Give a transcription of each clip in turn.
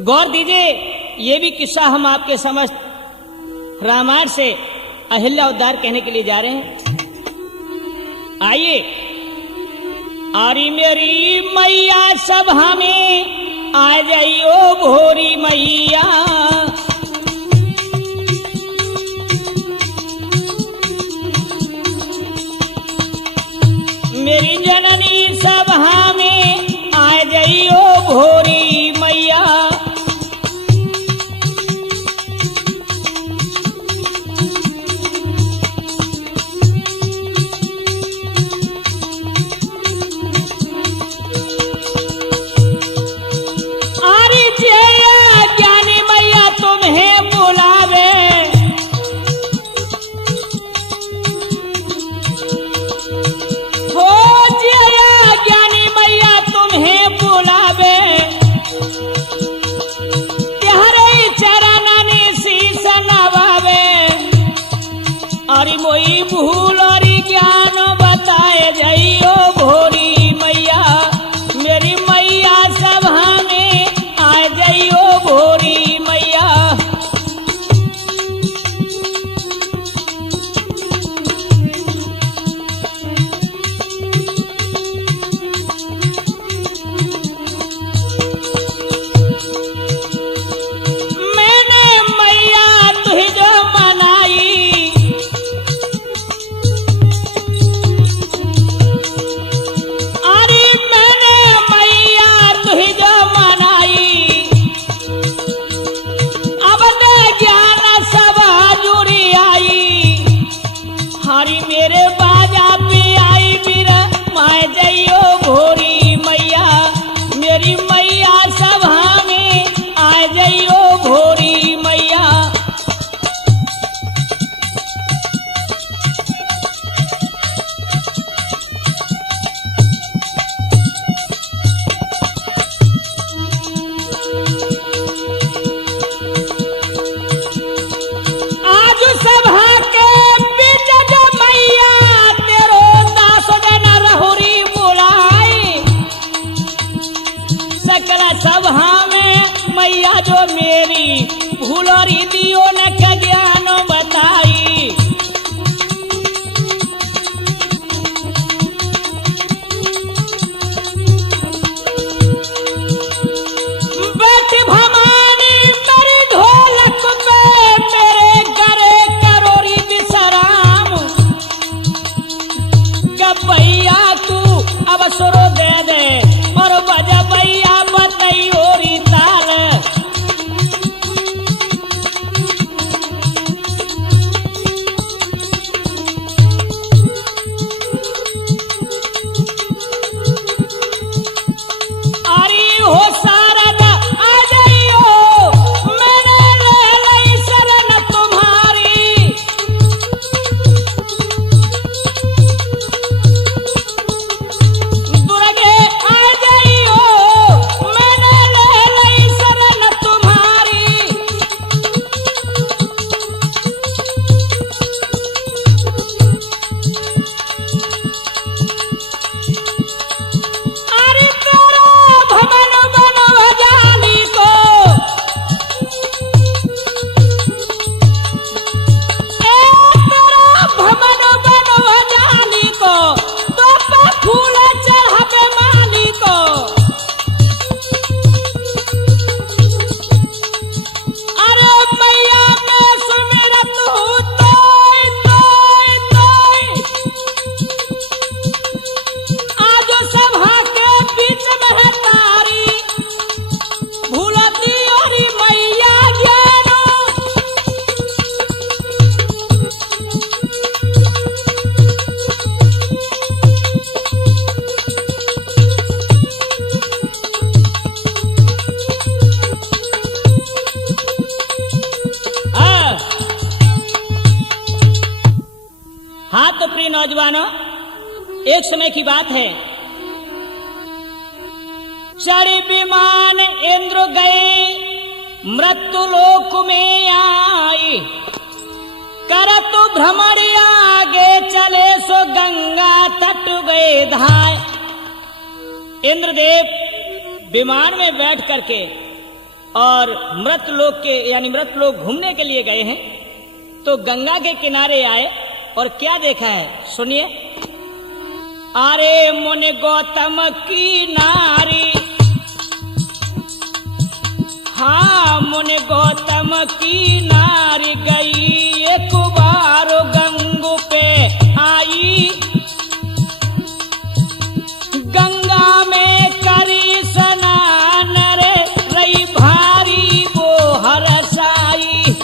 गौर दीजिए, ये भी किस्सा हम आपके समस्त रामायण से अहिल्या उद्धार कहने के लिए जा रहे हैं। आइए। आरी मेरी मैया सभा में आ जाइयो भोरी मैया, मेरी जननी सभा में आ जाइयो भोरी मैया। अरे जय ज्ञानी मैया तुम्हें बुलावे, अरे मोई भूल और ज्ञान बताए जाइयो भोरी मैया, मेरी मैया सभा में आ जाइयो भोरी मैया। मैंने मैया तुझ जो मनाई, मेरे बाजा पे आई फिर माए जाइयो भोरी मैया, मेरी मैया सभा में आ जाइयो भोरी मैया। आज सभा के सभा में मैया जो मेरी भूल और दियो न का ज्ञान बताई, बैठ भवानी मेरी ढोलक पे मेरे करे करोरी विश्राम, गबैया तू अब सुरो दे दे और बजा भैया बताइयोरी ताल। अरे हो शारदा आ जाइयो, मैंने ले लई शरण तुम्हारी, दुर्गे आ जाइयो, मैंने ले लई शरण तुम्हारी। अरे तेरा भवन बनवा जाली को, तेरा भवन बनवा जाली को, तो पे फूल चढ़ावे माली को। अरे मैया ने सुमिरत हूँ तोय तोय तोय, आज सभा के बीच में है तारी, भूलती और मैया ज्ञान। हाँ तो प्रिय नौजवानों, एक समय की बात है, चढ़ी विमान इंद्र गए मृत्यु लोक में आई, करत भ्रमण आगे चले सो गंगा तट गए धाय। इंद्रदेव विमान में बैठ करके और मृत लोक के यानी मृत लोक घूमने के लिए गए हैं, तो गंगा के किनारे आए और क्या देखा है सुनिए। अरे मुनि गौतम की नारी, हाँ मुनि गौतम की नारी गई एक बार गंगू पे आई, गंगा में करी स्नान रे रही भारी वो हरसाई।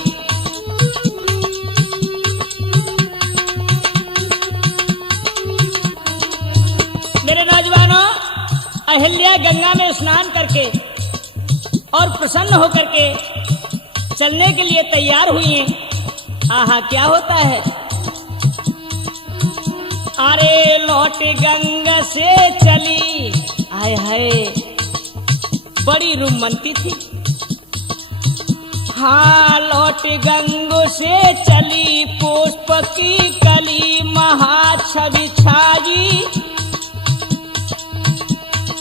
मेरे नौजवानों, अहिल्या गंगा में स्नान करके और प्रसन्न होकर के चलने के लिए तैयार हुई हैं। आहा क्या होता है, अरे लौट गंगा से चली, हाय हाय बड़ी रूपवंती थी। हाँ लौट गंगो से चली, पुष्प की कली महाछवि छाई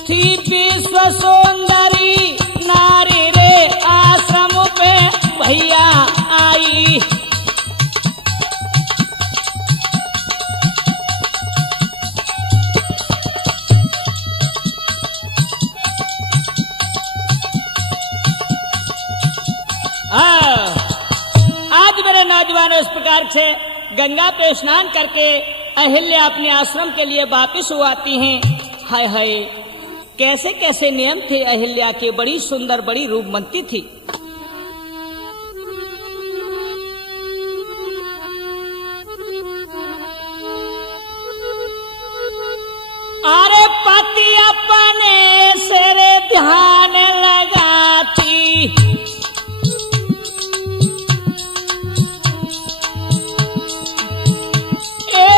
थी, विश्व सुंदरी नारी रे आश्रम पे भैया आई। आज मेरे नौजवानों इस प्रकार से गंगा पे स्नान करके अहिल्या अपने आश्रम के लिए वापिस हो आती हैं। हाय हाय कैसे कैसे नियम थे अहिल्या के, बड़ी सुंदर बड़ी रूपवंती थी। अरे पति अपने सिर ध्यान लगाती, ए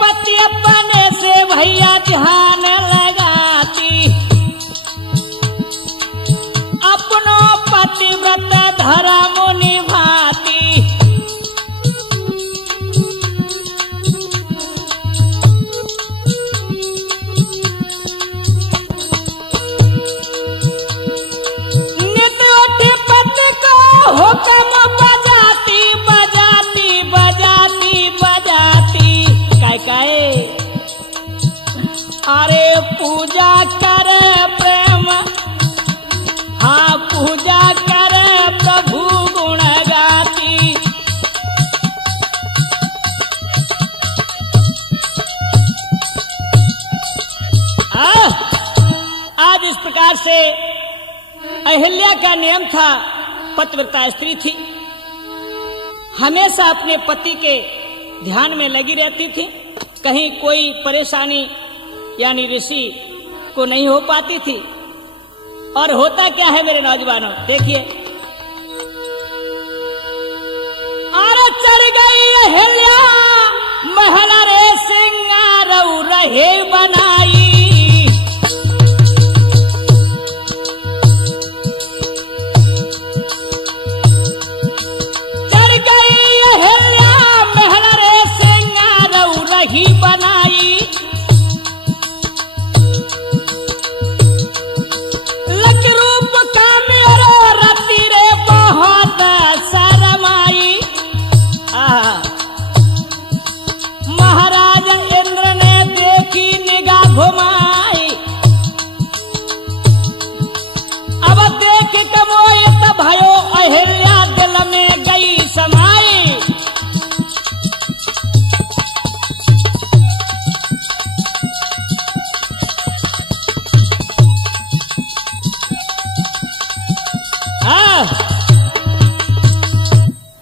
पति अपने से भैया ध्यान लगाती, अपनो पतिव्रत धर्म निभाती। नित उठी पति को हुक्म बजाती बजाती बजाती बजाती, काय काय अरे पूजा करे प्रेम, हाँ पूजा करे प्रभु गुण गाती। आज इस प्रकार से अहिल्या का नियम था, पतिव्रता स्त्री थी, हमेशा अपने पति के ध्यान में लगी रहती थी, कहीं कोई परेशानी यानी ऋषि को नहीं हो पाती थी। और होता क्या है मेरे नौजवानों, देखिए आरो चढ़ गई अहिल्या महल रे सिंगार रहे बनाई, चढ़ गई अहिल्या महल रे सिंगार रही बनाई, महाराज इंद्र ने देखी निगाह घुमाई, अब देख कमोई तब भयो अहिल्या दिल में गई समाई।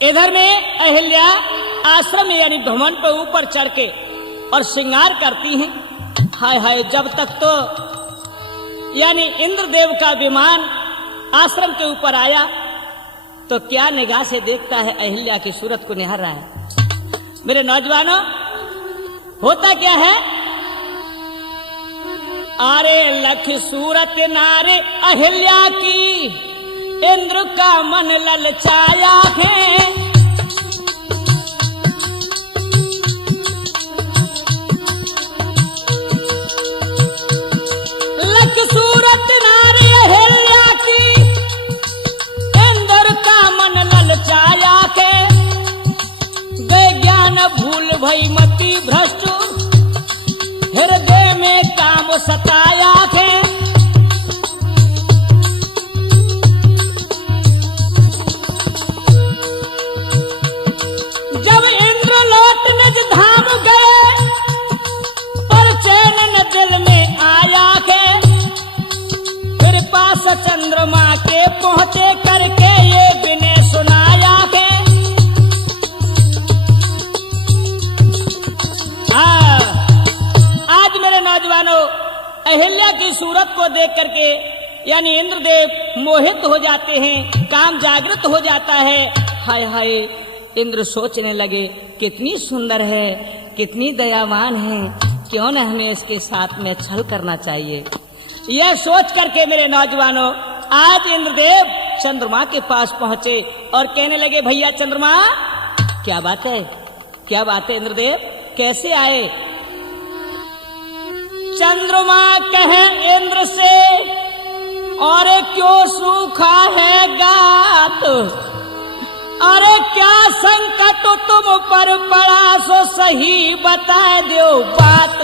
इधर में अहिल्या आश्रम यानी भवन पर ऊपर चढ़ के और श्रृंगार करती हैं। हाय हाय जब तक तो यानी इंद्रदेव का विमान आश्रम के ऊपर आया तो क्या निगाह से देखता है, अहिल्या की सूरत को निहार रहा है। मेरे नौजवानों होता क्या है, अरे लख सूरत नारे अहिल्या की, इंद्र का मन ललचाया है, सूरत नारी अहिल्या की, भई मति भ्रष्ट, हृदय में काम सताया है। जब इंद्र लोट निज धाम गए, पर चैन न दिल में आया है। फिर पास चंद्रमा के पहुंचे, करके ये विनय सुनाया है। आज मेरे नौजवानों, अहिल्या की सूरत को देख करके यानी इंद्रदेव मोहित हो जाते हैं, काम जागृत हो जाता है। हाय हाय, इंद्र सोचने लगे कितनी सुंदर है, कितनी दयावान है, क्यों न हमें इसके साथ में छल करना चाहिए। यह सोच करके मेरे नौजवानों, आज इंद्रदेव चंद्रमा के पास पहुंचे और कहने लगे, भैया चंद्रमा, क्या बात है, क्या बात है इंद्रदेव, कैसे आए। चंद्रमा कहे इंद्र से, और क्यों सूखा है गात, अरे क्या संकट तुम पर पड़ा, सो सही बता दो बात।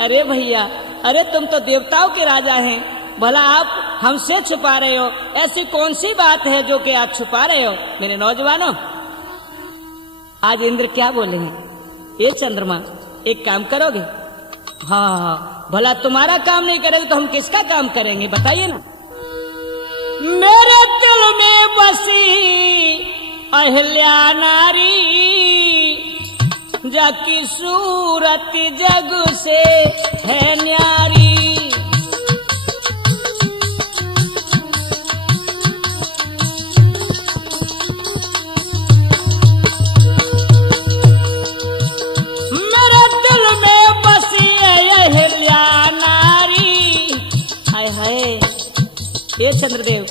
अरे भैया, अरे तुम तो देवताओं के राजा हैं, भला आप हमसे छुपा रहे हो, ऐसी कौन सी बात है जो कि आप छुपा रहे हो। मेरे नौजवानों, आज इंद्र क्या बोले हैं, ये चंद्रमा एक काम करोगे। हाँ, भला तुम्हारा काम नहीं करेंगे तो हम किसका काम करेंगे, बताइए ना। मेरे दिल में बसी अहिल्या नारी, जाकी सूरत जग से है न्यारी। मेरे दिल में बसी अहिल्या नारी। हाय हाय, ये चंद्रदेव,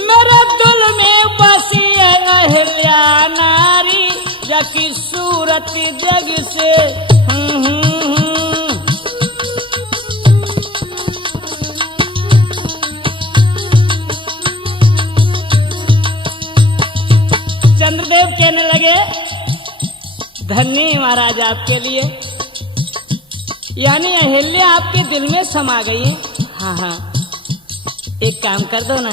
मेरे दिल में बसी अहिल्या नारी, जाकी सूरत जग से चंद्रदेव कहने लगे, धन्य महाराज आपके लिए, यानी अहिल्या आपके दिल में समा गई है। हाँ हाँ, एक काम कर दो ना।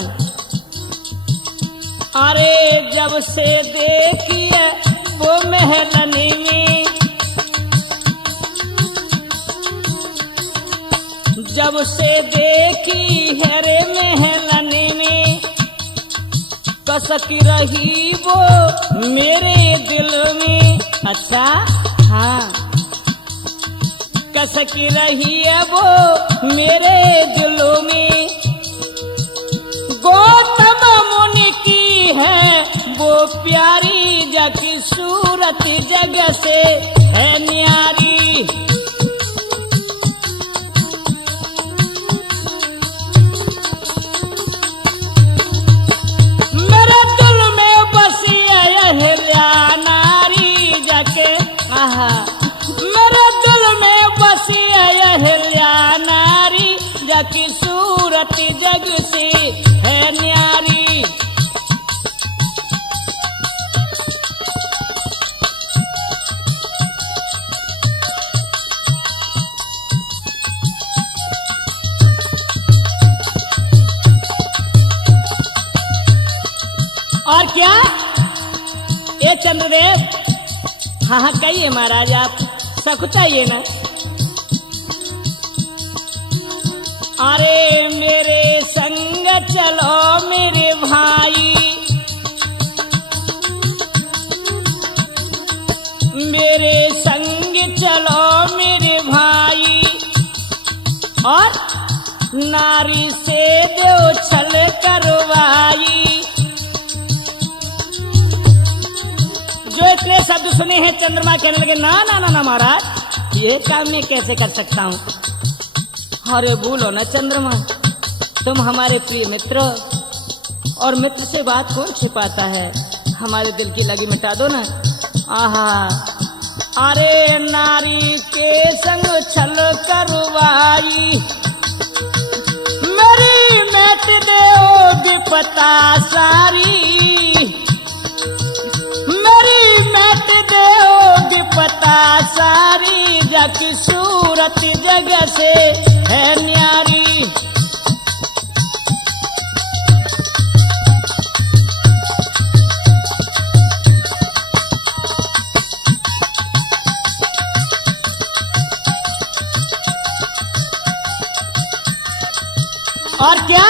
अरे जब से देखिए वो महलनी में, जब से देखी है रे महलनी में, कसक रही वो मेरे दिल में। अच्छा, हाँ, कसक रही है वो मेरे दिल में। गौतम मुनि की है वो प्यारी, जाकी सूरत जग से है न्यारी। मेरे दिल में बसी अहिल्या नारी, जाके आहा, मेरे दिल में बसी अहिल्या नारी, जाकी सूरत जग से है न्यारी। और क्या, ये चंद्रदेव, हाँ हाँ कहिए महाराज, आप सकुचाइए ना। अरे मेरे संग चलो मेरे भाई, मेरे संग चलो मेरे भाई, और नारी से दो छल करवाई। जो इतने शब्द सुने हैं, चंद्रमा कहने लगे, ना ना ना ना महाराज, ये काम मैं कैसे कर सकता हूँ। अरे बोलो ना चंद्रमा, तुम हमारे प्रिय मित्र, और मित्र से बात कौन छिपाता है, हमारे दिल की लगी मिटा दो ना। आहा, अरे नारी के संग छल करवाई, मेरी मैट दे पता सारी, मेरी मैट दे की सूरत जग से है न्यारी। और क्या,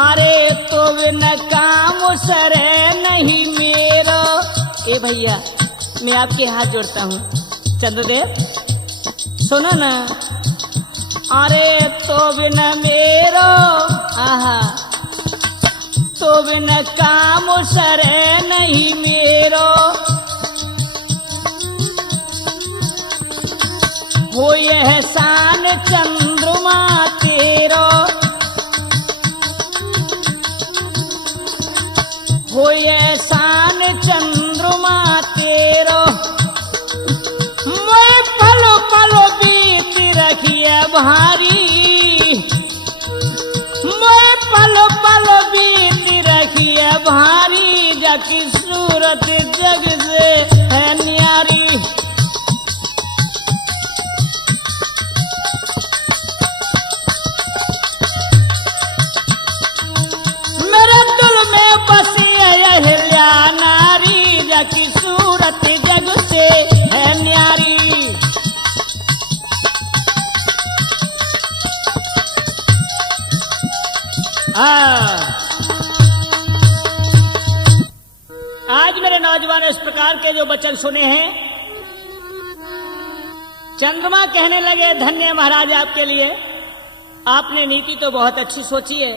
अरे तो बिन काम सरे नहीं मेरो। ए भैया मैं आपके हाथ जोड़ता हूँ चंद्रदेव, सुनो ना। अरे तो बिन मेरो, आहा, तो बिन काम सरे नहीं मेरो। हो एहसान चंद्रमा तेरो, हो एहसान चंद्रमा तेरो। मैं पलो पलो बीत रखिए भारी, मैं पलो पलो बीत रखिए भारी। जकी सूरत जग से है न्यारी। की सूरत जग से है न्यारी। आज मेरे नौजवान इस प्रकार के जो वचन सुने हैं, चंद्रमा कहने लगे धन्य महाराज आपके लिए, आपने नीति तो बहुत अच्छी सोची है,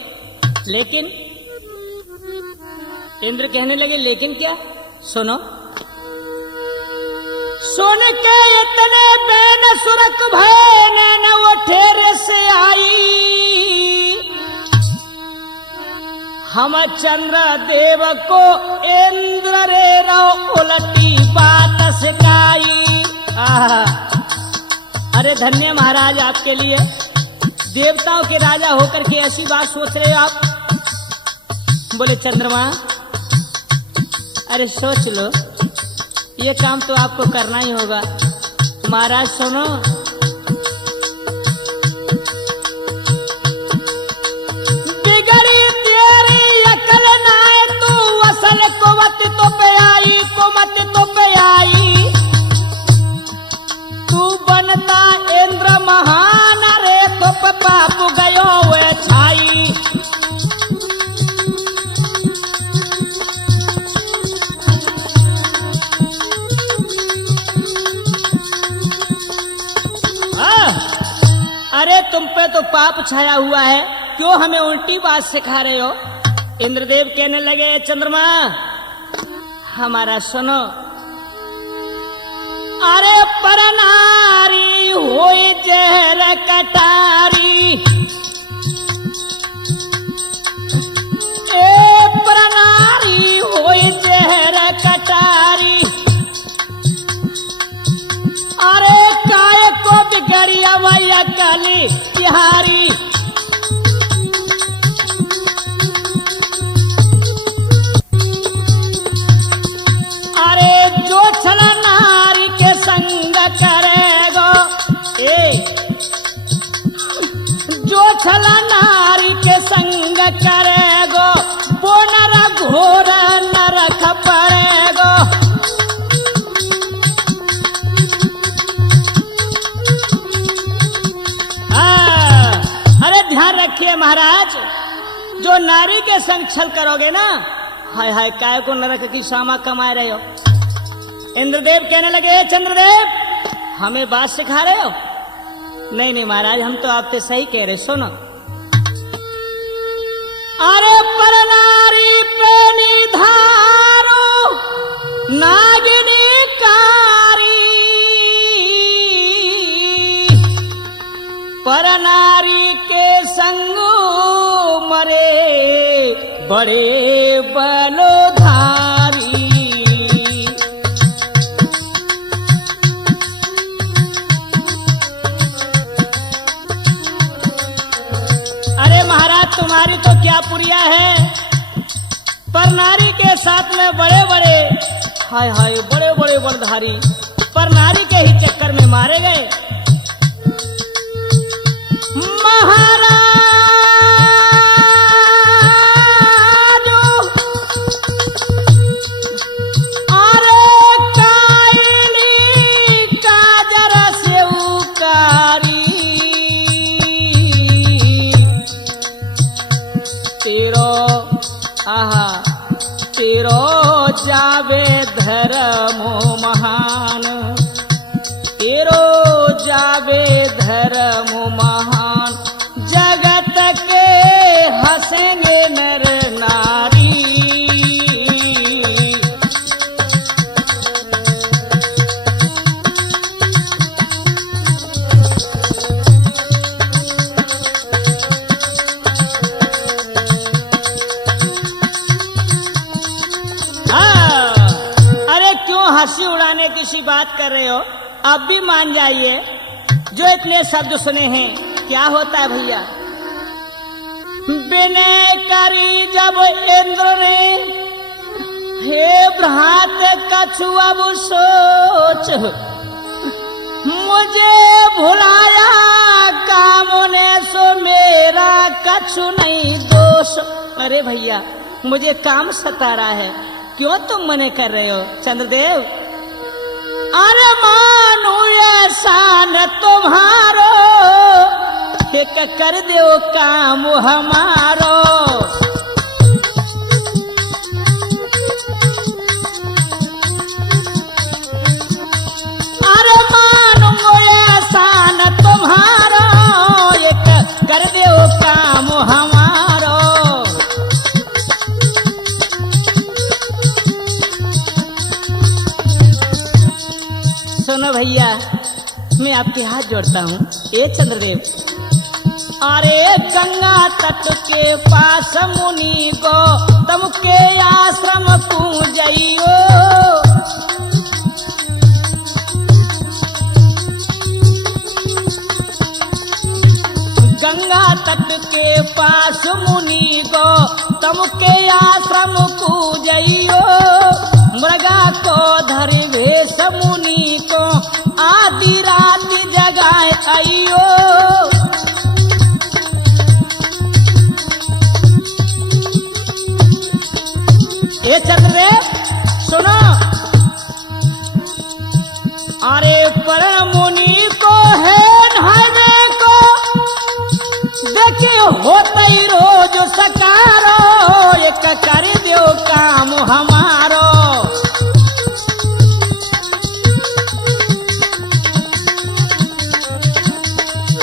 लेकिन इंद्र कहने लगे लेकिन क्या? सुनो, सुन के इतने बैन सुरक भय न वो ठेरे से आई। हम चंद्र देव को इंद्र रे रो उलटी बात सिखाई। अरे धन्य महाराज आपके लिए, देवताओं के राजा होकर के ऐसी बात सोच रहे हो आप। बोले चंद्रमा, अरे सोच लो, ये काम तो आपको करना ही होगा। महाराज सुनो, बिगड़ी तेरी अकल ना तू असल कुमत तो पे आई, कुमत तो पे आई। तू बनता इंद्र महान रे तो पाप गयो वे छाई। अरे तुम पे तो पाप छाया हुआ है, क्यों हमें उल्टी बात सिखा रहे हो? इंद्रदेव कहने लगे चंद्रमा, हमारा सुनो। अरे परनारी होई जहर कटारी, ए परनारी होई जहर कटारी। अरे काय को बिगड़िया वैया काली तिहारी। अरे जो छला नारी के संग करेगो, जो छला नारी के संग करेगो, वो नर घोर नरक पड़ेगो। ध्यान रखिए महाराज, जो नारी के संग छल करोगे ना, हाय हाय काय को नरक की सामा कमाए रहे हो। इंद्रदेव कहने लगे चंद्रदेव, हमें बात सिखा रहे हो? नहीं नहीं महाराज, हम तो आपसे सही कह रहे। सुनो, अरे पर नारी पे निधारो नागिनी कारी। पर नारी के संग मरे बड़े बलधारी। अरे महाराज तुम्हारी तो क्या पुरिया है, पर नारी के साथ में बड़े बड़े, हाय हाय, बड़े बड़े बलधारी। पर नारी के ही चक्कर में मारे गए। महाराज अरे कायली काजर से उकारी तेरो आहा तेरो जावे धर्मो महान तेरो जावे धर्मो महान जगत के हंसेंगे नर नारी। हंसी उड़ाने की सी बात कर रहे हो, अब भी मान जाइए। जो इतने शब्द सुने हैं क्या होता है भैया। विनय करी जब इंद्र ने हे भ्रात कछु अब सोच मुझे भुलाया कामों ने सो मेरा कछु नहीं दोष। अरे भैया मुझे काम सता रहा है, क्यों तुम मने कर रहे हो चंद्रदेव। अरे मानो एहसान तुम्हारो एक कर दो काम हमारो। अरे मानो एहसान तुम्हारो एक कर दो काम हमारो। सुनो भैया मैं आपके हाथ जोड़ता हूँ ए चंद्रदेव। अरे गंगा तट के पास मुनि गौतम के आश्रम पूजइयो। गंगा तट के पास मुनि गौतम के आश्रम पूजइयो। मृगा को धरि भेष मुनि को आधी रात जगाए आइयो। ये चंद्रदेव सुनो। अरे पर मुनि को है देखो देखिए होते ही रोज सकारो एक कर दो काम हमारो।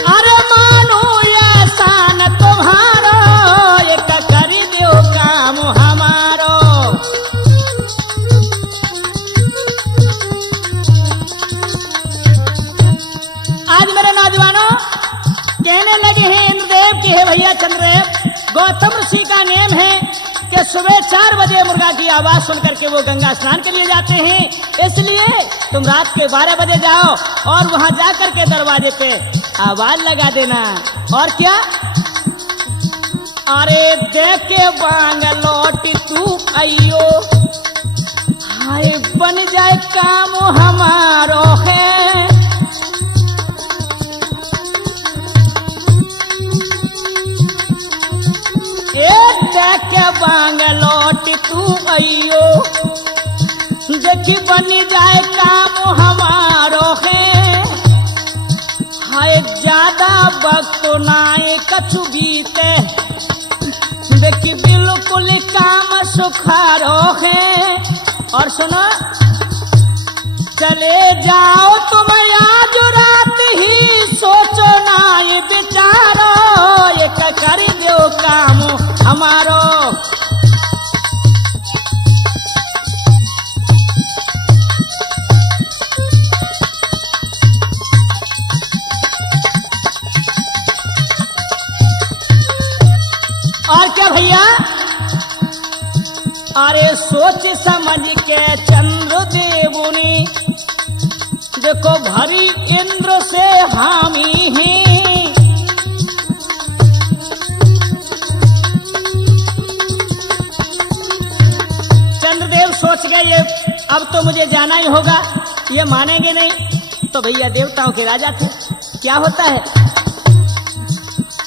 अरे मानो एहसान तुम्हारो एक कर दो काम हमारो। आज मेरे नौजवानों कहने लगे हैं इंद्रदेव की है भैया चंद्रदेव। गौतम ऋषि का नियम है कि सुबह 4 बजे मुर्गा की आवाज सुनकर के वो गंगा स्नान के लिए जाते हैं। इसलिए तुम रात के 12 बजे जाओ और वहां जाकर के दरवाजे पे आवाज लगा देना। और क्या अरे देखे बांग लौटी तू आइयो हाय बन जाए काम हमारो है। के बांग लौट तू आइयो देखी बनी जाए काम हमारो है। हाय ज्यादा वक्त नाए कछु बीते देखी बिल्कुल काम सुखारो है। और सुनो चले जाओ तुम आज रात ही सोचो ना ये विचारो एक कर दो काम हमारो। और क्या भैया अरे सोच समझ के चंद्रदेवुनि देखो भरी इंद्र से हामी हैं। चंद्रदेव सोच गए अब तो मुझे जाना ही होगा। ये मानेंगे नहीं। तो भैया देवताओं के राजा थे, क्या होता है।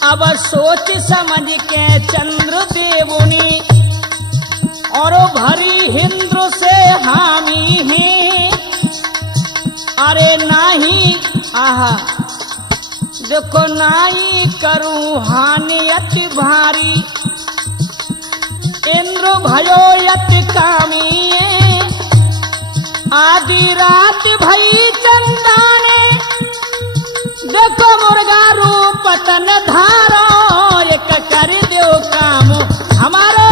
अब सोच समझ के चंद्रदेव ने और भरी इंद्र से हामी है। अरे नाही आहा देखो नाही करूं हानि अति भारी, इंद्र भयो यति कामी। आधी रात भई चंदाने देखो मुर्गा रूप तन धारो, एक कर दो काम हमारो।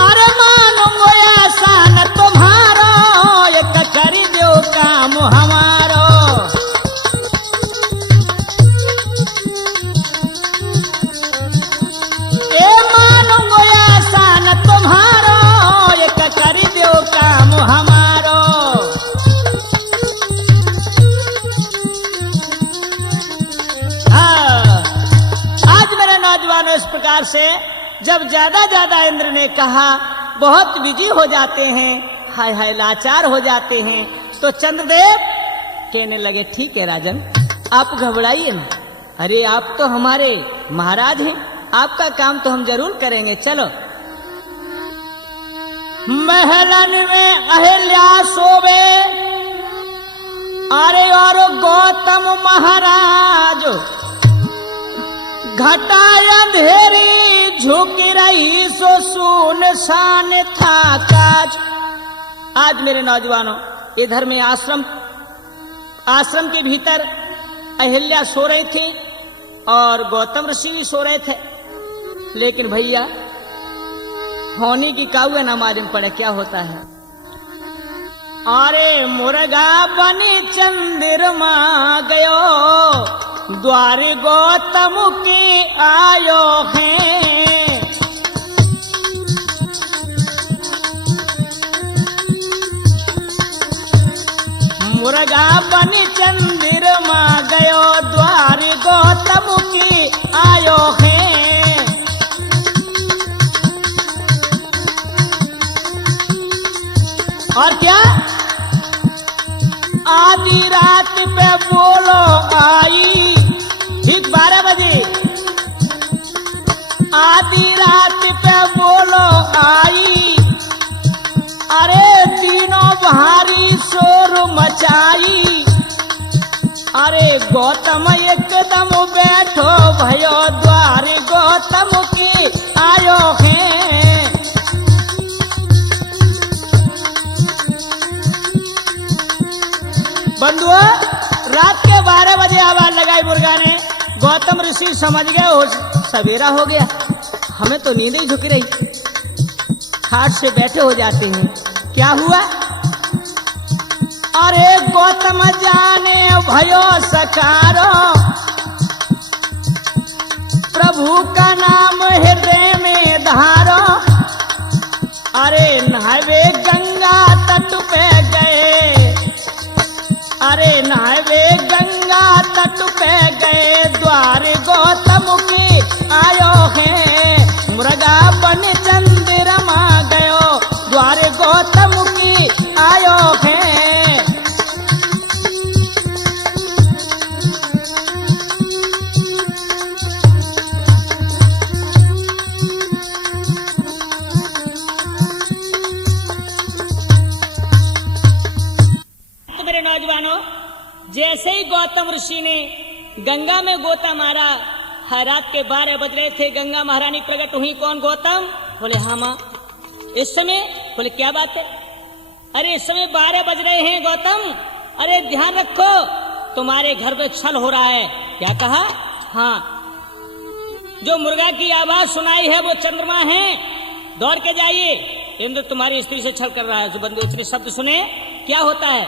अरे मानो ऐसा न तुम्हारो, एक कर दो काम हमारो। इस प्रकार से जब ज्यादा इंद्र ने कहा, बहुत बिजी हो जाते हैं, हाय हाय लाचार हो जाते हैं। तो चंद्रदेव कहने लगे ठीक है राजन, आप घबराइए ना। अरे आप तो हमारे महाराज हैं, आपका काम तो हम जरूर करेंगे, चलो। महलन में अहिल्या सोवे, अरे और गौतम महाराज घटा अंधेरी झुक रही सो सुनसान था काज। आज मेरे नौजवानों, इधर में आश्रम के भीतर अहिल्या सो रही थी और गौतम ऋषि भी सो रहे थे। लेकिन भैया होनी की काउए ना मालूम पड़े क्या होता है। अरे मुर्गा बनी चंद्रमा गयो, द्वार गौतम के आयो हैं। मुर्गा बनी चंद्रमा गयो, द्वार गौतम के आयो हैं। और क्या आधी रात पे बोलो आई, ठीक 12 बजे आधी रात पे बोलो आई। अरे तीनों भारी शोर मचाई। अरे गौतम एकदम बैठो भयो, द्वार गौतम की आयो हैं। बंधुओं, रात के 12 बजे आवाज लगाई मुर्गा ने। गौतम ऋषि समझ गए हो सवेरा हो गया, हमें तो नींद ही झुक रही, खाट से बैठे हो जाते हैं। क्या हुआ? अरे गौतम जाने भयो सकारो, प्रभु का नाम हृदय में धारो। अरे नहावे गंगा तट पे गए, अरे नहावे गंगा तट पे गए, द्वार गौतम की आयो हैं। मुर्गा बन चंद्रमा गयो, द्वार गौतम की आयो हैं। तो मेरे नौजवानों, जैसे ही गौतम ऋषि ने गंगा में गोता मारा, रात के 12 बज रहे थे, गंगा महारानी प्रकट हुई। कौन? गौतम। बोले हाँ माँ। इस समय? बोले क्या बात है? अरे इस समय 12 बज रहे हैं गौतम, अरे ध्यान रखो तुम्हारे घर में छल हो रहा है। क्या कहा? हाँ, जो मुर्गा की आवाज सुनाई है वो चंद्रमा है, दौड़ के जाइए, इंद्र तुम्हारी स्त्री से छल कर रहा है। जो बंधु इतने शब्द सुने, क्या होता है?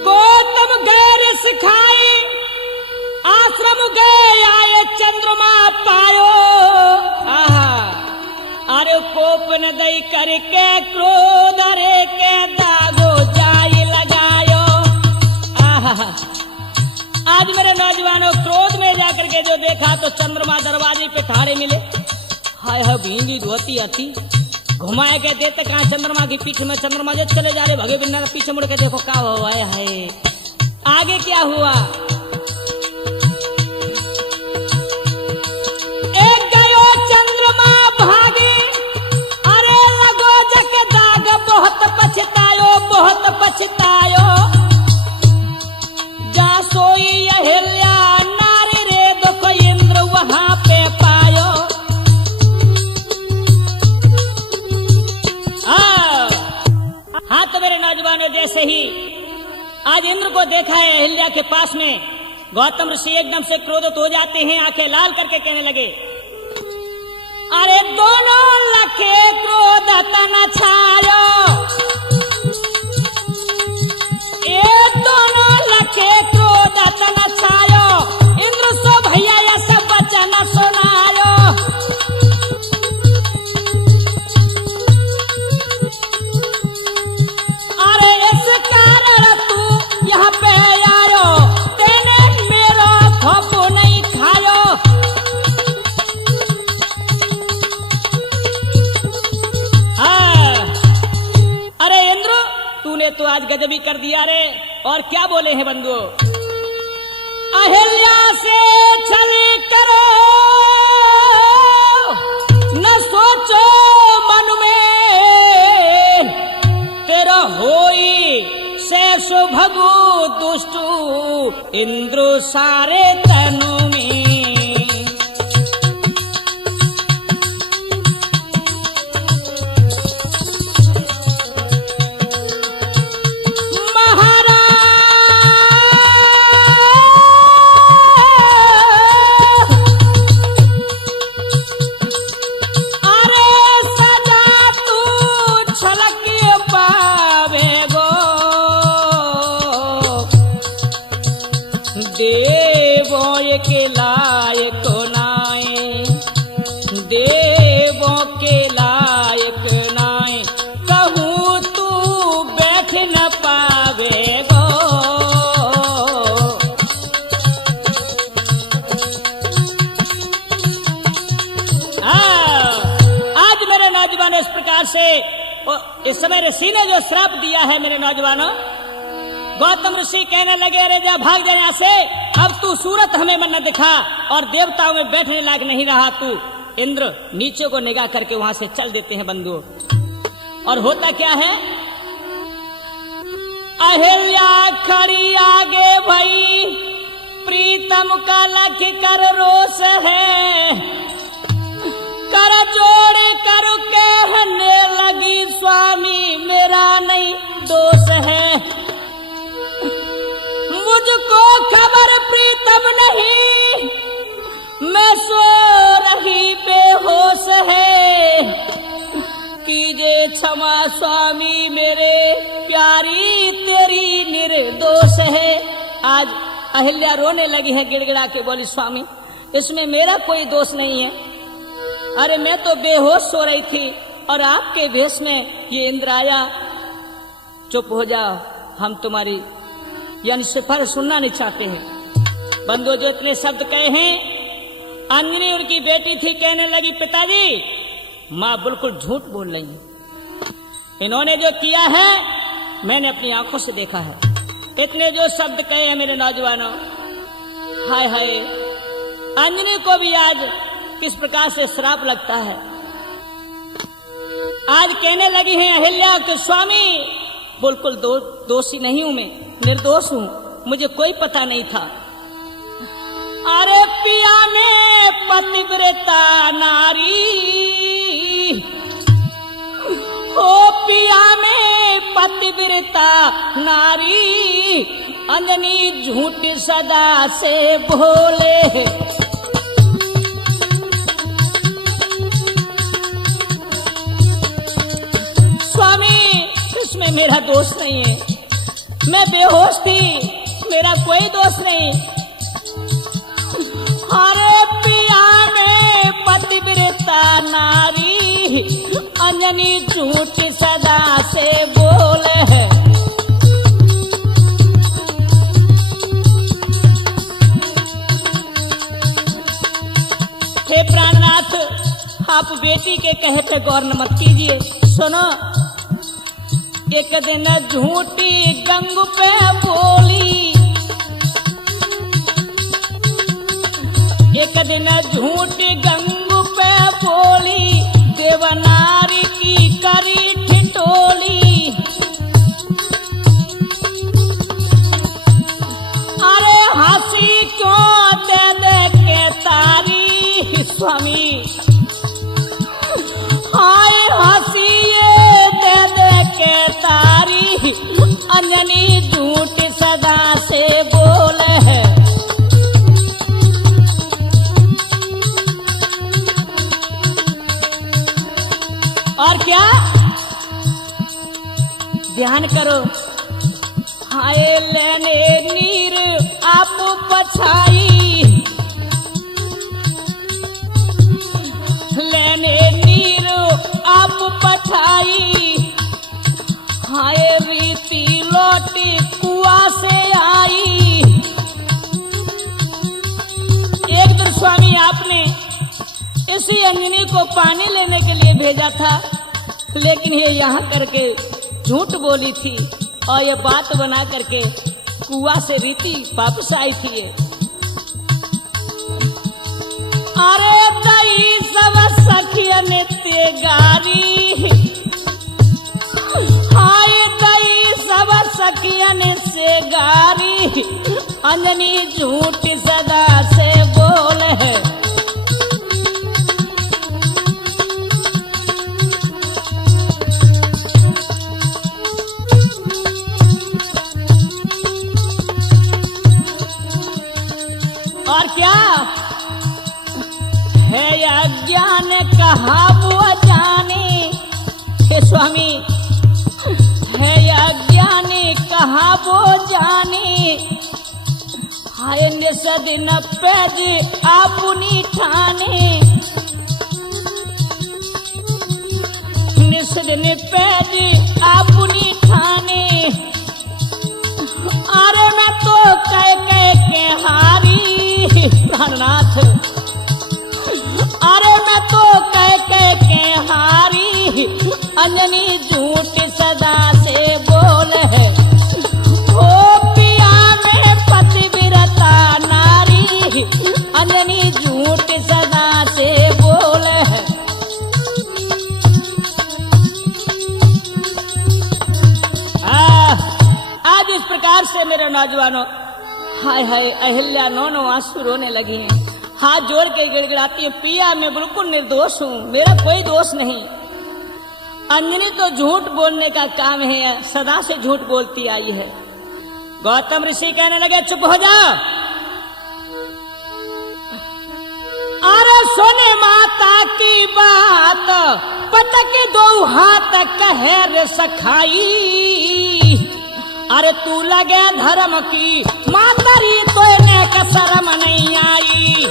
गौतम गैर सिखाए आश्रम गए, आए चंद्रमा पायो। अरे कोप न दई करके क्रोध, अरे के दागो जाय लगायो। आज मेरे नौजवानों, क्रोध में जाकर के जो देखा तो चंद्रमा दरवाजे पे ठाड़े मिले। हाय हाय भींगी धोती अति घुमाए के देते कहा चंद्रमा की पीठ में। चंद्रमा जो चले जा रहे भगे बिना पीछे मुड़ के देखो क्या हुआ है। हाय आगे क्या हुआ। एक गयो चंद्रमा भागे, अरे लगो जग दाग बहुत पछतायो बहुत पछतायो। जा सोई अहिल्या नारी रे दुख इंद्र वहां पे पायो। हाँ तो मेरे नौजवानों, जैसे ही आज इंद्र को देखा है अहिल्या के पास में, गौतम ऋषि एकदम से क्रोधित हो जाते हैं, आंखें लाल करके कहने लगे, अरे दोनों लखे क्रोध तन छायो। ये दोनों लखे क्रोध तन छायो। इंद्र सो भैया ये सब वचन सुनायो। अरे इस कारण तू यहाँ पे आयो, तेने मेरा खप नहीं खायो। अरे इंद्र तूने तो आज गजबी कर दिया रे। और क्या बोले हैं बंधुओं, अहिल्या से छली करो न सोचो मन में, तेरा होई शेष भगु दुष्टु इंद्र सारे तनु में। देवों के लायक नाए, देवों के लायक नाए, कहूँ तू बैठ न पावेगो। आज मेरे नौजवानों इस प्रकार से इस समय ऋषि ने जो श्राप दिया है मेरे नौजवानों, गौतम ऋषि कहने लगे, अरे जा भाग जा यहाँ से, अब तू सूरत हमें मन न दिखा और देवताओं में बैठने लायक नहीं रहा तू। इंद्र नीचे को निगाह करके वहां से चल देते हैं बंधुओं। और होता क्या है, अहिल्या खड़ी आगे भई, प्रीतम का लख कर रोष है, कर जोड़ी कर कहने लगी, स्वामी मेरा नहीं दोष है। मुझको खबर प्रीतम नहीं, मैं सो रही बेहोश है, कीजिए क्षमा स्वामी मेरे प्यारी तेरी निर्दोष है। आज अहिल्या रोने लगी है, गिड़गिड़ा के बोली, स्वामी इसमें मेरा कोई दोष नहीं है। अरे मैं तो बेहोश सो रही थी और आपके भेष में ये इंद्र आया। चुप हो जाओ, हम तुम्हारी यन सिफर सुनना नहीं चाहते हैं। बंधु जो इतने शब्द कहे हैं, अंजनी उनकी बेटी थी, कहने लगी, पिताजी माँ बिल्कुल झूठ बोल रही है, इन्होंने जो किया है मैंने अपनी आंखों से देखा है। इतने जो शब्द कहे हैं मेरे नौजवानों, हाय हाय, अंजनी को भी आज किस प्रकार से श्राप लगता है। आज कहने लगी हैं अहिल्या कि स्वामी बिल्कुल दोषी नहीं हूं, मैं निर्दोष हूं, मुझे कोई पता नहीं था। अरे पिया में पतिव्रता नारी, ओ पिया में पतिव्रता नारी, अंजनी झूठ सदा से बोले। स्वामी इसमें मेरा दोष नहीं है, मैं बेहोश थी, मेरा कोई दोष नहीं। अरे पिया में पतिव्रता नारी, अंजनी झूठ सदा से बोले है। आप बेटी के कहे पे गौर न मत कीजिए। सुनो, एक दिन झूठी गंगू पे बोली, एक दिन झूठी गंगू पे बोली, देवनारी की करी ठिठोली। अरे हंसी क्यों दे दे के तारी स्वामी, हाय हंसी दे दे के तारी, अंजनी झूठ सदा से बोले है। और क्या ध्यान करो, हाय लेने नीर आप पछाई, लेने नीर आप पछाई, हाय रीति लौटी कुआ से आई। एक दिन स्वामी आपने इसी अंजनी को पानी लेने के लिए भेजा था, लेकिन ये यहाँ करके झूठ बोली थी और ये बात बना करके कुआ से रीति वापस आई थी ये। अरे दई सब सखियन ते गारी, हाय दई सब सखियन से गारी, अंजनी झूठ सदा से बोले है। और क्या है अज्ञान कहा वो जाने, हे स्वामी है अज्ञान कहा वो जाने, हाय निसदिन पैज आपुनी ठाने, निसदिन पैज आपुनी ठाने। अरे मैं तो कह के हारी प्राणनाथ, अरे मैं तो कह के हारी, अंजनी झूठ सदा से बोल है। ओ पिया में पतिव्रता नारी, अंजनी झूठ सदा से बोल है। आज इस प्रकार से मेरे नौजवानों, हाय हाय अहिल्या नौनो आंसू रोने लगी हैं, हाथ जोड़ के गिड़गिड़ाती है, पिया मैं बिल्कुल निर्दोष हूँ, मेरा कोई दोष नहीं। अंजनी तो झूठ बोलने का काम है, सदा से झूठ बोलती आई है। गौतम ऋषि कहने लगे चुप हो जाओ। अरे सुने माता की बात, पटक दो हाथ कहे रे सखाई, अरे तू लगे धर्म की मातरी तो इन्हें का शर्म नहीं आई।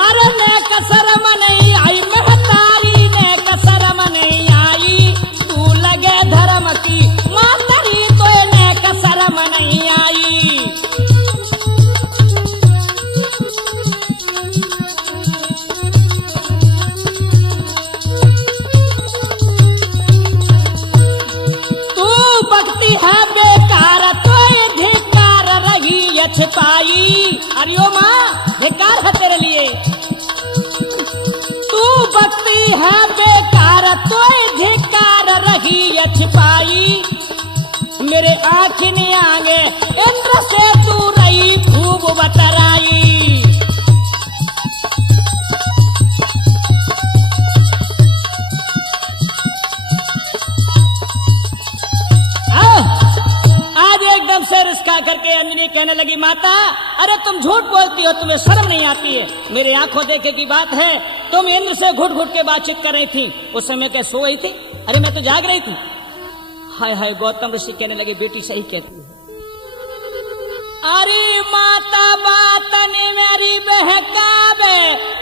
अरे ने का शर्म नहीं आई, महतारी ने का शर्म नहीं आई, तू लगे धर्म की मातरी तो इन्हें का शर्म नहीं आई। छिपाई, अरे माँ बेकार है तेरे लिए, तू भक्ति है बेकार तो धिकार रही है छिपाई। मेरे आँखिन आगे इंद्र से तू रही खूब बतराई। करके अंजनी कहने लगी माता, अरे तुम झूठ बोलती हो, तुम्हें शर्म नहीं आती है। मेरे आंखों देखे की बात है, तुम इंद्र से घुट घुट के बातचीत कर रही थी, उस समय क्या सो गई थी? अरे मैं तो जाग रही थी। हाय हाय, गौतम ऋषि कहने लगे बेटी सही कहती है। अरे माता बात ने मेरी बहकावे,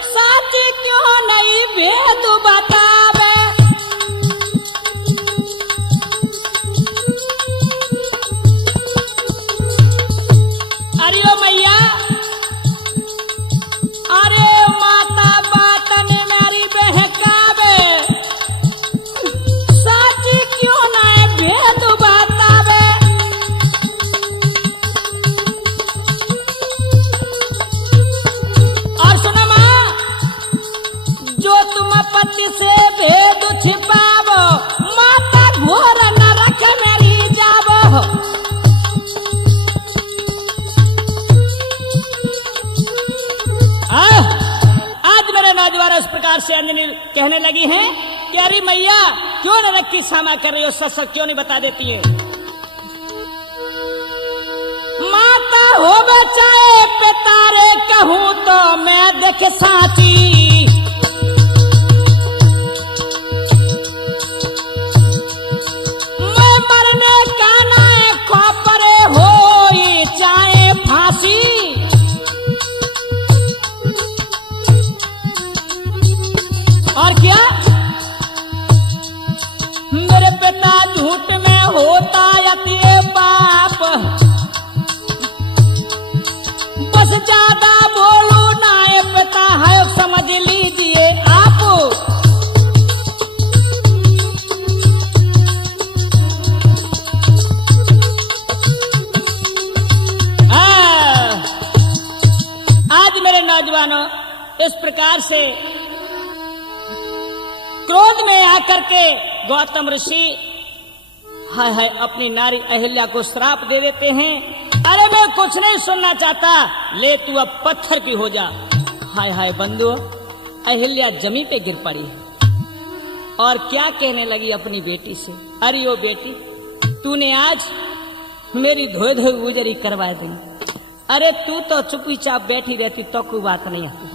साची क्यों नहीं भेद बतावे। से अंजनी कहने लगी हैं कि अरे मैया क्यों नरक की सामा कर रही हो, सच सच क्यों नहीं बता देती है। माता हो बचाए पिता रे कहूं तो मैं देख साची, मैं मरने का ना खोपरे हो चाहे फांसी। और क्या मेरे पिता झूठ में होता अति पाप, बस ज्यादा बोलू ना ये पिता है समझ लीजिए आप। आज मेरे नौजवानों इस प्रकार से क्रोध में आकर के गौतम ऋषि हाय हाय अपनी नारी अहिल्या को श्राप दे देते हैं। अरे मैं कुछ नहीं सुनना चाहता, ले तू अब पत्थर की हो जा। हाय हाय बंधु, अहिल्या जमी पे गिर पड़ी है और क्या कहने लगी अपनी बेटी से, अरे ओ बेटी तूने आज मेरी धोए धोए गुजरी करवा दी। अरे तू तो चुपचाप बैठी रहती तो कोई बात नहीं आती।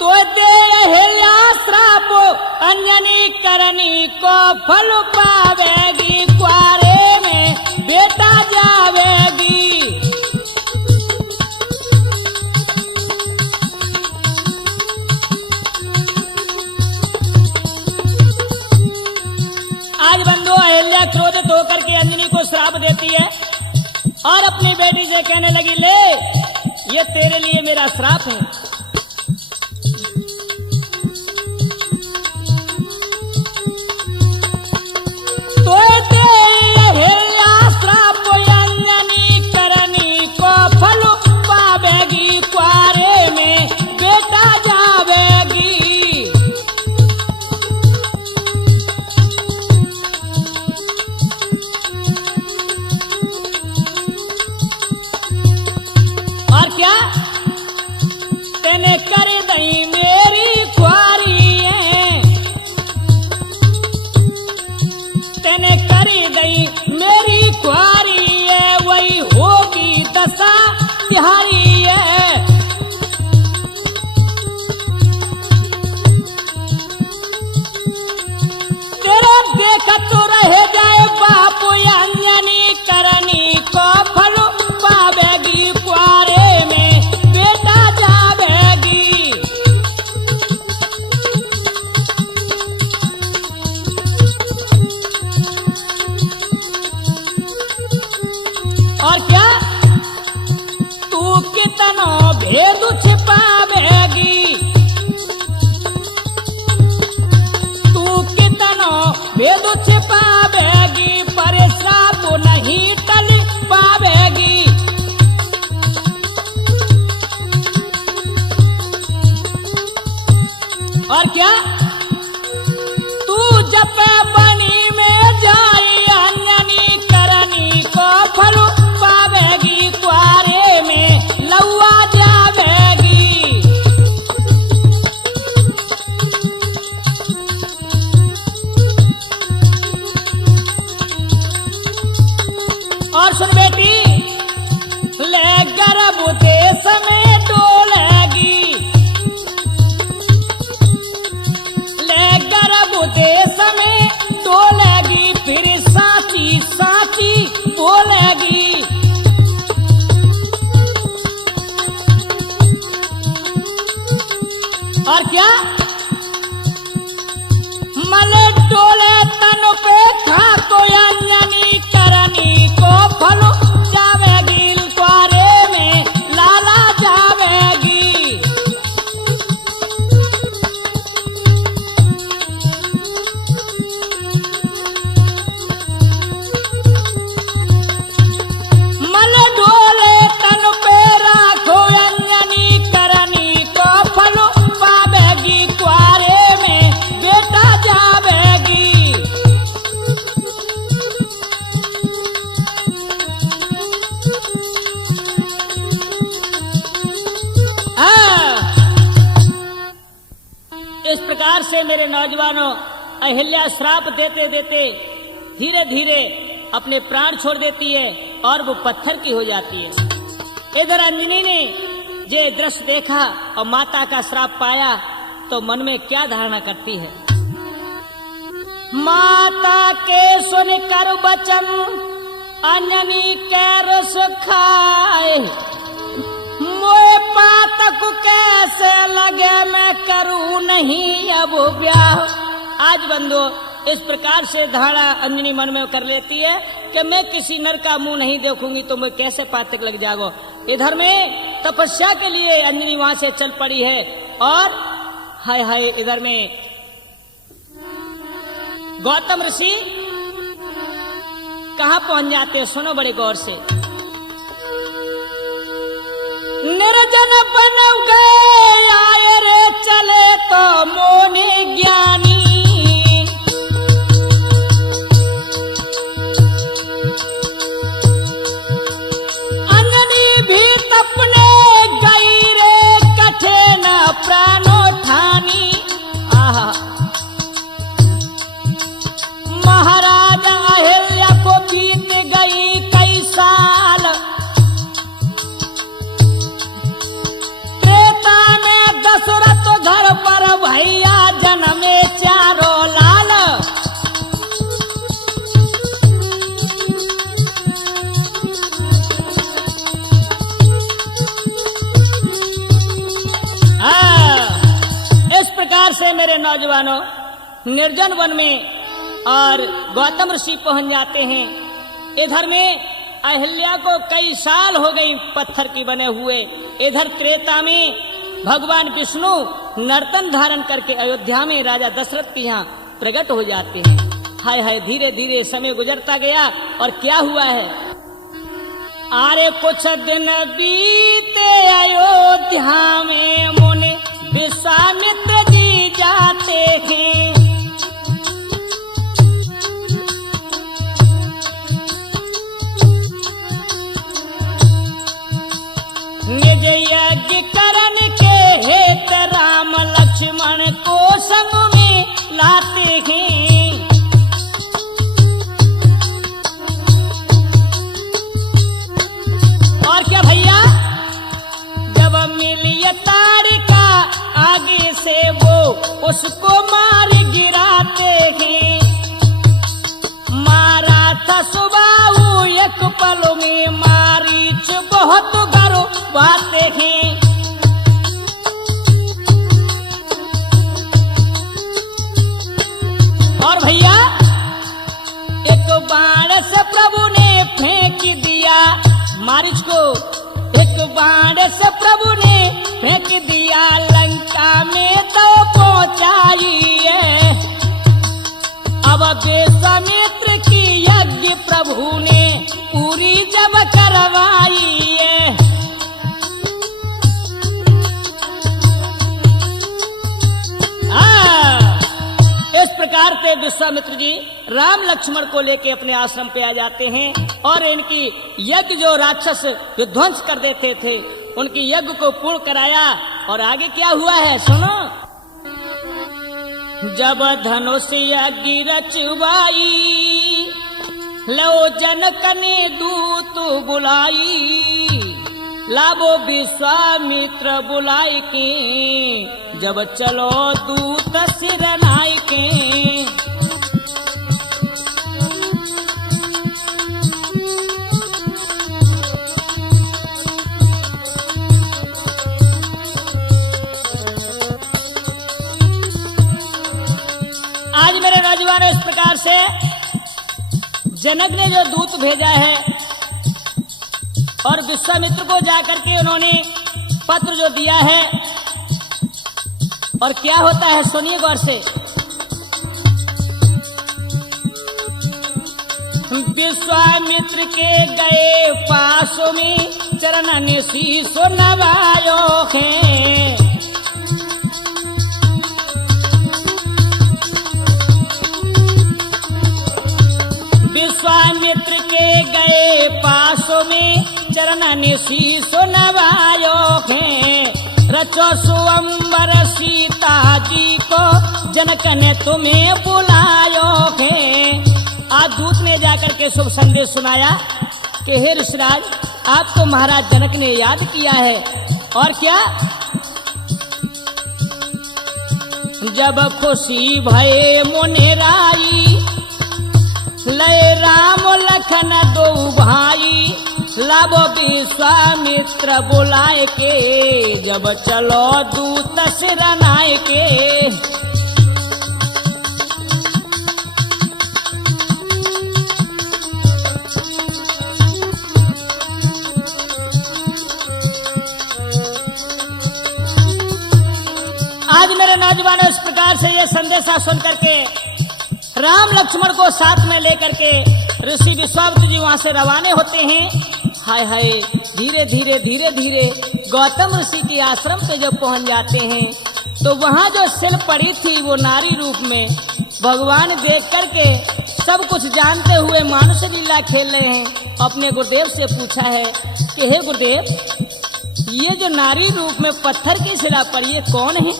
तो दे अहिल्या श्राप अंजनी करनी को फल पावेगी, क्वारे में बेटा जावेगी। आज बंधु अहिल्या क्रोधित होकर के अंजनी को श्राप देती है और अपनी बेटी से कहने लगी, ले ये तेरे लिए मेरा श्राप है। और क्या तू कितना भेद छिपावेगी, तू कितना भेद छिपावेगी, पर श्राप नहीं टल पावेगी। और क्या तू जब बनी में जाई अंजनी करनी को फल पावेगी, क्वारे में लौआ जावेगी। और सुन बेटी, ले गर्भ देश में डोलेगी, ले गर्भ देश में डोलेगी, फिर साची साची बोलेगी। और क्या मल डोले तन पे खा तो अंजनी करनी को फल जावेगी, क्वारे में लाला जावेगी। मल डोले तन पे राखो अंजनी करनी को फल पावेगी, से मेरे नौजवानों, अहिल्या श्राप देते देते धीरे धीरे अपने प्राण छोड़ देती है और वो पत्थर की हो जाती है। इधर अंजनी ने ये दृश्य देखा और माता का श्राप पाया तो मन में क्या धारणा करती है। माता के सुनकर बचन अंजनी के रस खाए, मोए पातक कैसे लगे मैं करूं नहीं अब ब्याह। आज बंधु इस प्रकार से धारणा अंजनी मन में कर लेती है कि मैं किसी नर का मुंह नहीं देखूंगी तो मैं कैसे पातक लग जागो। इधर में तपस्या के लिए अंजनी वहां से चल पड़ी है और हाय हाय इधर में गौतम ऋषि कहां पहुंच जाते हैं, सुनो बड़े गौर से। निर्जन बन गए आए रे चले तो मोने ज्ञानी, अंजनी भी तपने गई रे कठे न प्राणो ठानी। आहा, महाराजा अहिल्या को बीत गई कई साल, त्रेता में दशरथ घर पर भैया जन्मे चारों लाल। इस प्रकार से मेरे नौजवानों निर्जन वन में और गौतम ऋषि पहुंच जाते हैं। इधर में अहिल्या को कई साल हो गई पत्थर की बने हुए। इधर त्रेता में भगवान विष्णु नर्तन धारण करके अयोध्या में राजा दशरथ के यहाँ प्रकट हो जाते हैं। हाय हाय धीरे धीरे समय गुजरता गया और क्या हुआ है, अरे कुछ दिन बीते अयोध्या में मुनि विश्वामित्र जी जाते हैं। निज यज्ञ करन के हेत राम लक्ष्मण को संग में लाते हैं। और क्या भैया, जब मिली तारिका आगे से वो उसको मार गिराते हैं। मारा था सुबाहु एक पल में मारीच बहुत बाते हैं। और भैया एक बाण से प्रभु ने फेंक दिया मारीच को, एक बाण से प्रभु ने फेंक दिया लंका में तो पहुंचाई है। अब विश्वामित्र की यज्ञ प्रभु ने पूरी जब करवाई है। इस प्रकार से विश्वामित्र जी राम लक्ष्मण को लेके अपने आश्रम पे आ जाते हैं और इनकी यज्ञ जो राक्षस विध्वंस कर देते थे उनकी यज्ञ को पूर्ण कराया। और आगे क्या हुआ है सुनो। जब धनुष यज्ञ रचवाई लो जनक ने दूत बुलाई, लाभो विश्वामित्र बुलाई के जब चलो दूत सिर नाई के। आज मेरे नौजवानों इस प्रकार से जनक ने जो दूत भेजा है और विश्वामित्र को जाकर के उन्होंने पत्र जो दिया है और क्या होता है सुनिए गौर से। विश्वामित्र के गए पासों में चरण ने शीश नवायो है। विश्वामित्र के गए पासों में चरण शीश नवायो है। रचो सुअंबर सीता जी को जनक ने तुम्हें बुलायो है। आज दूत ने जाकर के शुभ संदेश सुनाया कि हे ऋषिराज, आपको महाराज जनक ने याद किया है। और क्या, जब खुशी भये मुनिराई, लय राम लखन दो भाई, लाभो विश्वामित्र बुलाए के, जब चलो दूत सिरनाए के। आज मेरे नौजवानों इस प्रकार से ये संदेशा सुन करके राम लक्ष्मण को साथ में लेकर के ऋषि विश्वामित्र जी वहां से रवाने होते हैं। हाय हाय, धीरे धीरे धीरे धीरे गौतम ऋषि के आश्रम पे जब पहुंच जाते हैं तो वहां जो सिल पड़ी थी वो नारी रूप में भगवान देख करके सब कुछ जानते हुए मानुष लीला खेल रहे हैं। अपने गुरुदेव से पूछा है कि हे गुरुदेव, ये जो नारी रूप में पत्थर की शिला पर ये कौन है?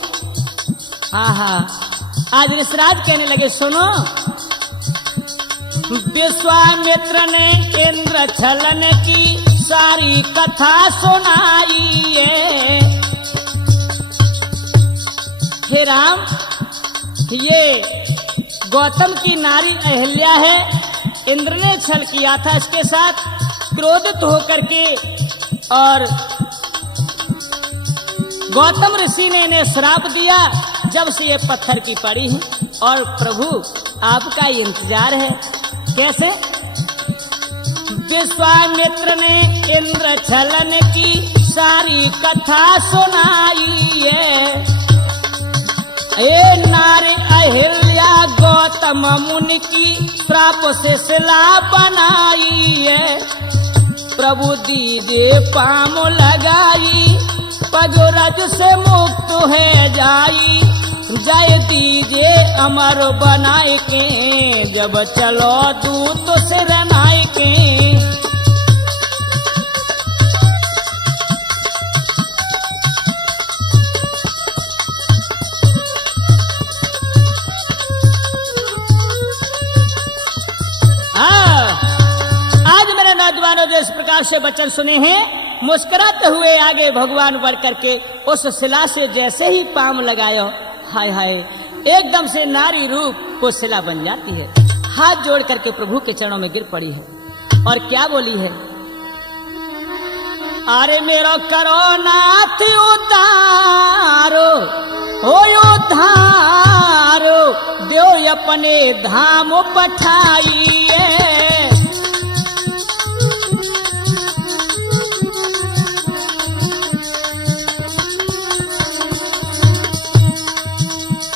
आज ऋषिराज कहने लगे, सुनो, विश्वामित्र ने इंद्र छलन की सारी कथा सुनाई है। हे राम, ये गौतम की नारी अहिल्या है। इंद्र ने छल किया था इसके साथ, क्रोधित होकर के, और गौतम ऋषि ने इन्हें श्राप दिया। जब से ये पत्थर की पड़ी है और प्रभु आपका इंतजार है। कैसे? विश्वामित्र ने इंद्र छलन की सारी कथा सुनाई है। ए नारी अहिल्या गौतम मुनि की श्राप से शिला बनाई है। प्रभु दीजिए पाम लगाई, पगरज से मुक्त है जाई, जय दीजिए अमर बनाए के, जब चलो दूत सिरनाए के। आज मेरे नौजवानों जो इस प्रकार से वचन सुने हैं, मुस्कुराते हुए आगे भगवान बढ़ करके उस शिला से जैसे ही पाम लगायो, हाय हाय, एकदम से नारी रूप वो शिला बन जाती है। हाथ जोड़ करके प्रभु के चरणों में गिर पड़ी है और क्या बोली है? अरे मेरो करो नाथ उतारो, हो उधारो, देव अपने धाम पठाइए।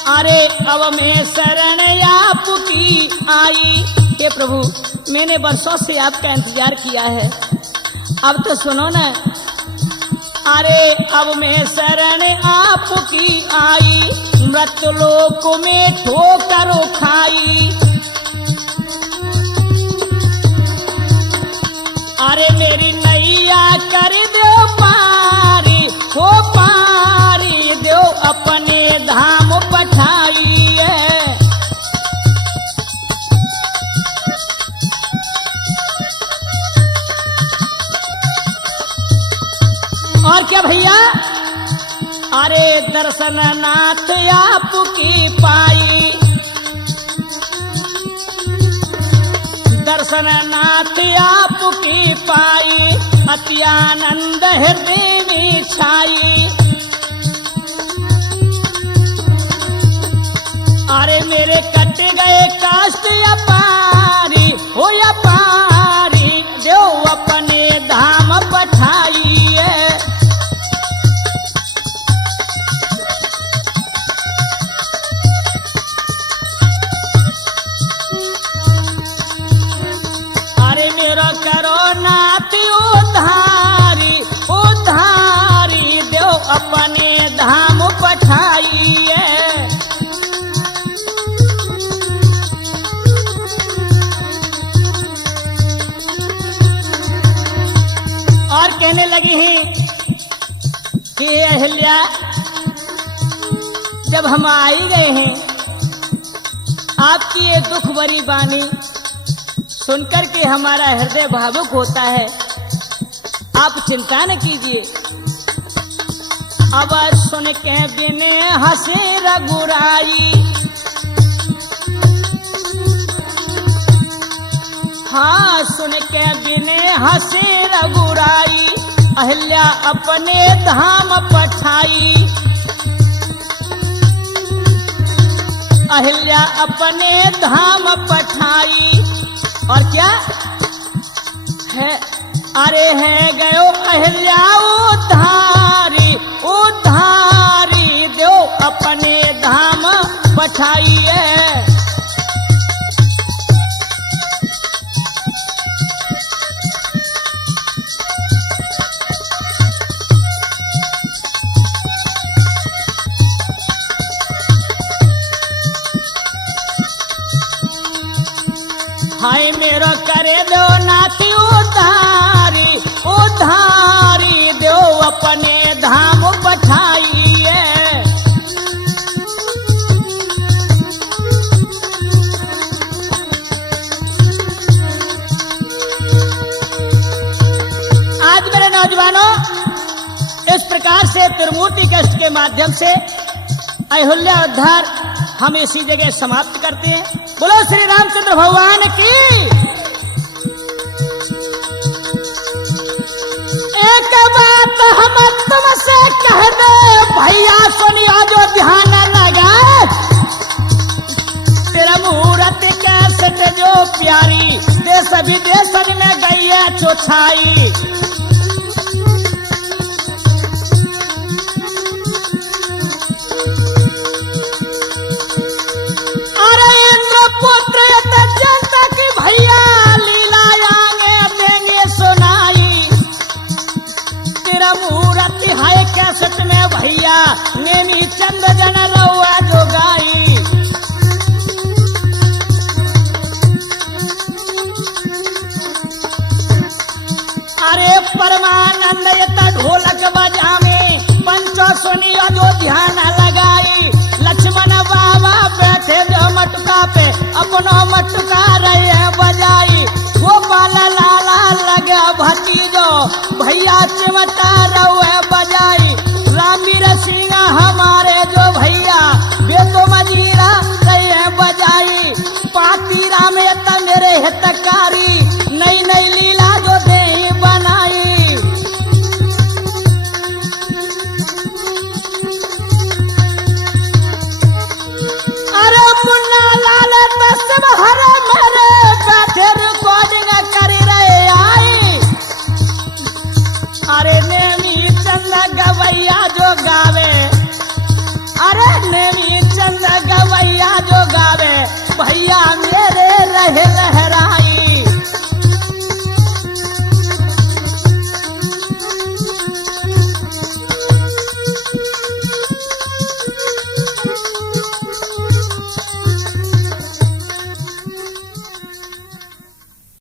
अरे अब मैं शरण आपकी आई। हे प्रभु, मैंने बरसों से आपका इंतजार किया है, अब तो सुनो ना। अरे अब मैं शरण आपकी आई, मृत्युलोक में ठोकर खाई। अरे मेरी नैया कर दो पारी, हो पारी, दो अपने धाम पठाइए। और क्या भैया? अरे दर्शन नाथ आपकी पाई, दर्शन नाथ आपकी पाई, अति आनंद हृदय में छाई। अरे मेरे कट गए कष्ट अपारी, हो अपारी, देव अपने धाम पठाइए। अरे मेरा करो नाथ उधारी, उधारी, देव अपने धाम पठाइए। और कहने लगी हैं कि अहिल्या, जब हम आ ही गए हैं आपकी ये दुख भरी बानी सुनकर के हमारा हृदय भावुक होता है। आप चिंता न कीजिए। अब सुन के बिने हंसे रघुराई, हाँ सुन के बिने हंसे रघुराई, अहिल्या अपने धाम पठाई, अहिल्या अपने धाम पठाई। और क्या है, अरे है गयो अहिल्या उधारी, उधारी दो अपने धाम पठाइए। हाय मेरो करे दो नाती उधारी, उधारी दो अपने धाम पठाइए। आज मेरे नौजवानों, इस प्रकार से त्रिमूर्ति कष्ट के माध्यम से अहिल्या उद्धार हम इसी जगह समाप्त करते हैं। बोलो श्री रामचंद्र भगवान की। एक बात हम तुमसे कह दे भैया, सुनियो जो ध्यान लगा, तेरा मूर्ति कैसे जो प्यारी, देश विदेश में गई है चौथाई। पुत्र जनता की भैया लीलाया देंगे सुनाई, तेरा मूर्ति है कैसेट में भैया, नेमी चंद जन रउआ जो गाई। अरे परमानंद ये ढोलक बजावे, पंचो सुनियो जो ध्यान लगाई, लक्ष्मण बाबा बैठे जो मटका पे अपनो मटका रहे बजाई, गोपाल लाला लगे भतीजो भैया चिमटा रहे बजाई, रामवीर सिंह हमारे जो भैया बेतो मजीरा रहे बजाई, पाती रामे मेरे हितकारी, नई नई लीला जो दे बनाई। अरे मुन्ना लाल तस्म हरे मेरे बैठे रिकॉर्डिंग कर रहे आई, अरे नेमी चंद गवैया जो गावे, अरे नेमी